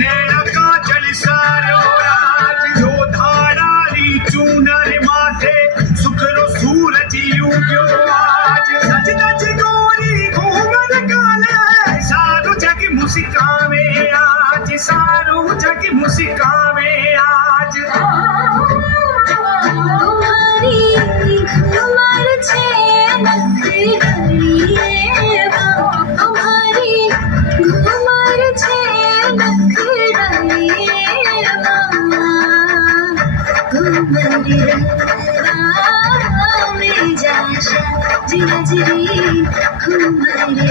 नैना काजल सारो राज जो धारारी चूनर माथे सुखरो सूरज उग्यो आज सच सच गोरी घूमर काले सारो जग मुस्कावे आज सारो जग मुस्कावे आज तुम्हारी उम्र छे नखरे तुम्हारी उम्र छे नखरे घुमरी में जाशा जिरजरी घुमरी